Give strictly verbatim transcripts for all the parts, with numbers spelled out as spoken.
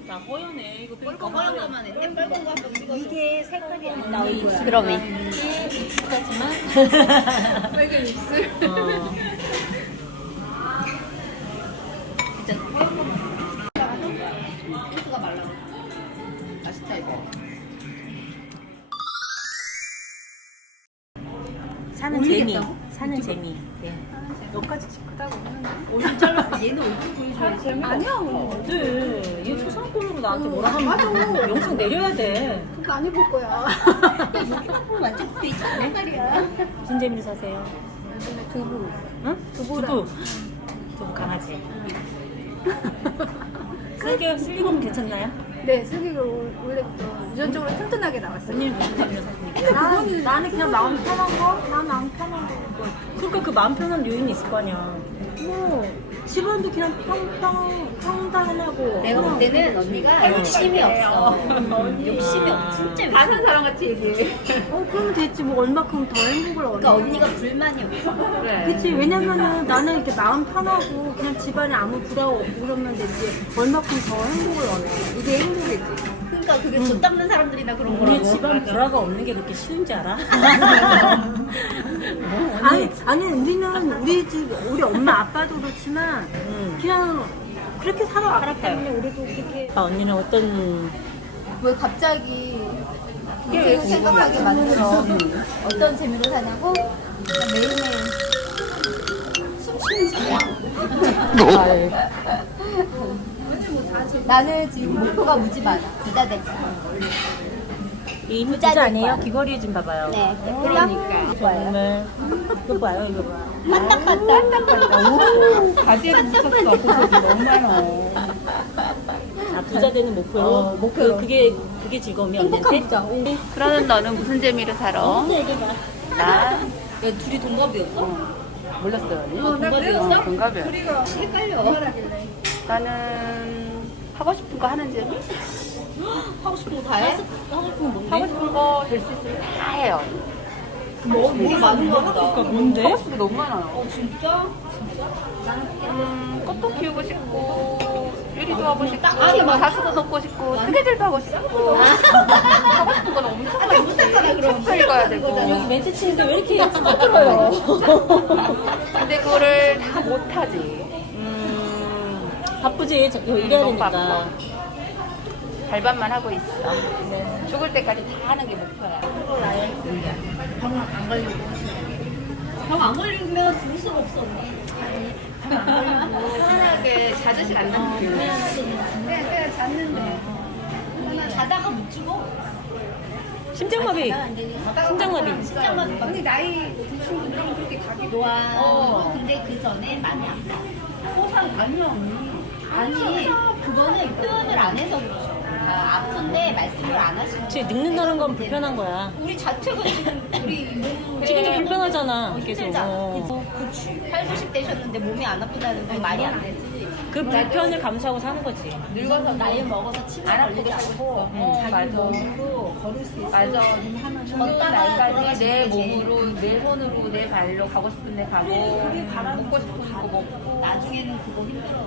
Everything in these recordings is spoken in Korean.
나 허연해. 이거 뻘건 허연 거만 해. 뻘건 거 한번 찍어. 이게 색깔이 안 나오는 거야. 그러네. 이게 익숙하지만. 빨간 입술. 어. 진짜 뻘건 거만. 소스가 말라. 맛있다 이거. 사는 재미. 사는 재미. 네. 너까지 크다고 하는데. 오줌 잘랐어. 얘는 오줌 보여줘야지. 아니야. 네. 얘 초상권으로 나한테 뭐라 하면 영상 내려야 돼. 그거 안 해볼 거야. 여기다 보면 완전 베이컨 말이야. 무슨 재미로 사세요? 요즘에 두부. 응? 두부랑. 두부. 두부 강아지. 쓸개 쓸리면 괜찮나요? 네, 슬기가 원래부터 유전적으로 튼튼하게 나왔어요. 언니는 무슨 재미로 사십니까? 나는, 나는 그냥 마음 편한 거? 난 마음 편한 거. 그러니까 그 마음 편한 요인이 있을 거 아니야. 뭐, 집안도 그냥 평평, 평단하고. 내가 볼 때는 언니가 욕심이 없어. 음. 욕심이 없어. 진짜 욕심. 다른 사람 같이 얘기해. 어, 그러면 됐지. 뭐, 얼마큼 더 행복을 얻어. 그러니까 언니가 불만이 없어. 그래. 그치. 왜냐면은 나는 이렇게 마음 편하고 그냥 집안에 아무 부담 없고 그러면 되지. 얼마큼 더 행복을 얻어. 이게 행복이지. 그러니까 그게 돈 닦는 사람들이나 그런 우리 거라고. 집안 불화가 없는 게 그렇게 쉬운지 알아? 아니, 아니, 우리는 우리 집, 우리 엄마 아빠도 그렇지만 응. 그냥 그렇게 살아왔기 살았어요. 때문에 우리도 그렇게. 아, 언니는 어떤 왜 갑자기 인생을 생각하게 만들어? 어떤 재미로 사냐고? 그냥 매일매일 숨 쉬는 재미. 나는 지금 목표가 무지 많아. 부자 될 거야. 이 부자 부자 될 아니에요? 거야. 귀걸이 좀 봐봐요. 네, 그러니까. 정말 이거 봐요, 이거 봐. 반딱반딱. 바지에도 묻혔어. 그거 너무 많아. 아, 부자 되는 목표로. 어, 목표로. 그, 그게 그게 즐거움이 행복한 언니한테? 부자. 그러는 너는 무슨 재미로 살아? 나? 야, 둘이 동갑이었어? 몰랐어요. 언니. 어, 나 그랬어? 동갑이야. 우리가 헷갈려. 말하길래. 나는 하고 싶은 거 하는 재미? 하고 싶은 거 다 해? 하고 싶은 거 뭔데? 하고 싶은 거 될 수 있으면 다 해요. 뭐, 뭐 많은 거 보다. 그러니까 뭔데? 하고 싶은 게 너무 많아요. 어, 진짜? 음, 꽃도 키우고 싶고, 요리도 하고 싶고, 아니, 막- 가수도 돕고 싶고, 뜨개질도 하고 싶고. 하고 싶은 건 엄청 많이 못했잖아, 그럼. 책 읽어야 되고. 여기 멘트 치는데 왜 이렇게 시끄러워요? 근데 그거를 다 못하지. 음, 바쁘지? 저- 이거 일해야 너무 되니까. 바빠. 발반만 하고 있어. 죽을 때까지 다 하는 게 목표야. 병안 걸리고. 병 안 걸리면 죽을 수가 없어, 언니. 편안하게 자듯이 간다는 느낌. 그냥, 그냥 잤는데. 자다가 못 죽어? 심장마비. 심장마비. 심장마비. 언니 나이 드신 분들은 그렇게 가기 좋아. 어. 근데 그 전에 많이 아파. 호상 아니야. 아니, 그거는 표현을 안 해서 그렇죠. 아, 아픈데 말씀을 안 하시는 그치, 늙는다는 건 불편한 거야. 우리 자체가 지금 우리 몸 지금도 불편하잖아, 계속. 힘들잖아. 어. 그치. 팔, 구십 되셨는데 몸이 안 아프다는 건 말이 안 되지. 그 불편을 감수하고 사는 거지. 늙어서 나이 먹어서 치매 걸리지 않고 응, 자기 맞아. 몸으로 걸을 수 있어. 맞아. 하면 죽는 날까지 내 몸으로, 내 손으로, 내 발로 가고 싶은 데 가고, 먹고 싶은 거 먹고. 나중에는 그거 힘들어.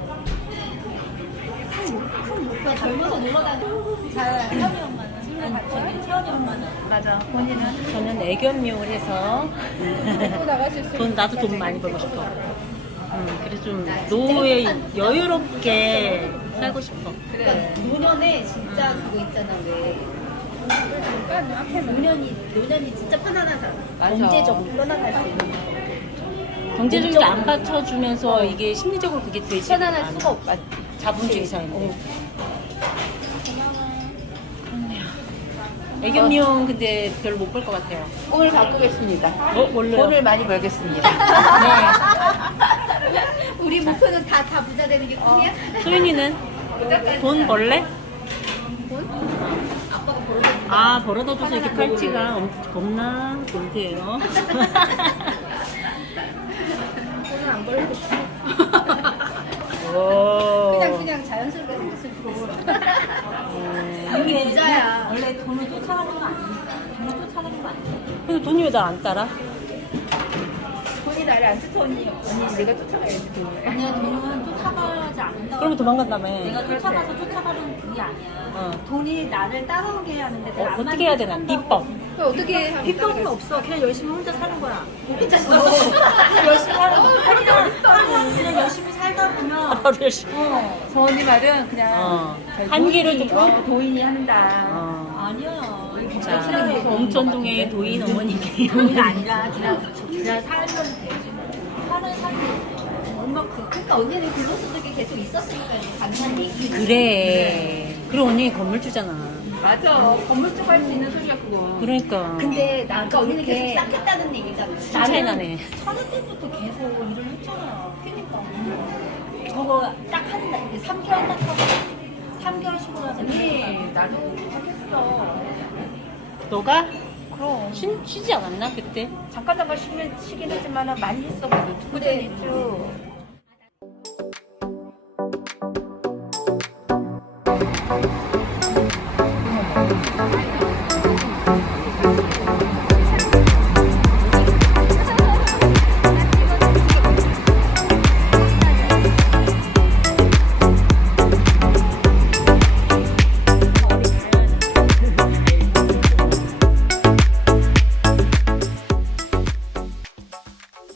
큰 목표 젊어서 놀러 다니고. 잘 태연이 엄마는 저기 태연이 엄마는 맞아. 본인은? 저는 애견용을 해서 또 나가실 수 돈 나도 돈 많이 벌고 싶어. 음, 그래서 좀 노후에 여유롭게 살고 싶어. 그러니까 노년에 진짜 그거 있잖아 왜. 노년이 노년이 진짜 편안하잖아. 맞아. 경제적으로 편안할 수 있는 거. 경제적인 게 안 받쳐주면서 이게 심리적으로 그게 되지. 편안할 수가 없. 자본주의 사회인데. 애견용 근데 별로 못 볼 것 같아요. 꿈을 바꾸겠습니다. 어, 원래요? 돈을 많이 벌겠습니다. 네. 우리 목표는 다 다 부자 되는 게 꿈이야? 소윤이는 돈 벌래? 아빠가 벌어줘. 아, 벌어다 줘서 이렇게 팔찌가 엄- 겁나 골드예요. 돈을 안 벌고 싶어. 오. 그냥 그냥 자연스럽게 생겼으면 좋겠어. 우리 부자야. 원래 돈을 쫓아가는 거 아니니까. 돈을 쫓아가는 거 아니야. 근데 돈이 왜 나 안 따라? 돈이 돈이 나를 안 쫓아 언니. 언니 내가 쫓아가야지 돈. 아니야, 돈은 쫓아가지 않는다. 그러면 도망간다며. 내가 쫓아가서 쫓아가는 그게 아니야. 어. 돈이 나를 따라오게 해야 하는데 어, 내가 안 어떻게 해야 되나? 만족한다고. 비법. 그 어떻게 하면 비법은 없어. 그냥 열심히 혼자 사는 거야. 그냥 열심히 하는 거야. 그냥, 하루 그냥 열심히 살다 보면 하루 열심히. 어. 저 언니 말은 그냥 어. 잘 한계를 도인이, 좀 어, 도인이 한다. 어. 아니야. 자, 봉천동의 도인 어머니께. 돈이 아니라 그냥 그냥 살면 되지. 하는 삶이 얼마큼. 그러니까 언니는 근로소득이 계속 있었으니까 간단한 얘기. 그래. 그럼 언니 건물주잖아. 맞아. 건물주 할 수 있는 소리야 그거. 그러니까. 근데 나 그러니까 언니는 그렇게 계속 싹했다는 얘기잖아. 차이 나네. 천일 때부터 계속 일을 했잖아. 그니까. 저거 딱 한 달, 삼 개월 딱 하고, 삼 개월 쉬고 나서 언니 나도 하겠어. 너가 그럼 쉬, 쉬지 않았나 그때? 잠깐 잠깐 쉬면 쉬긴 하지만 많이 했어 그래도. 근데 투구전 일주.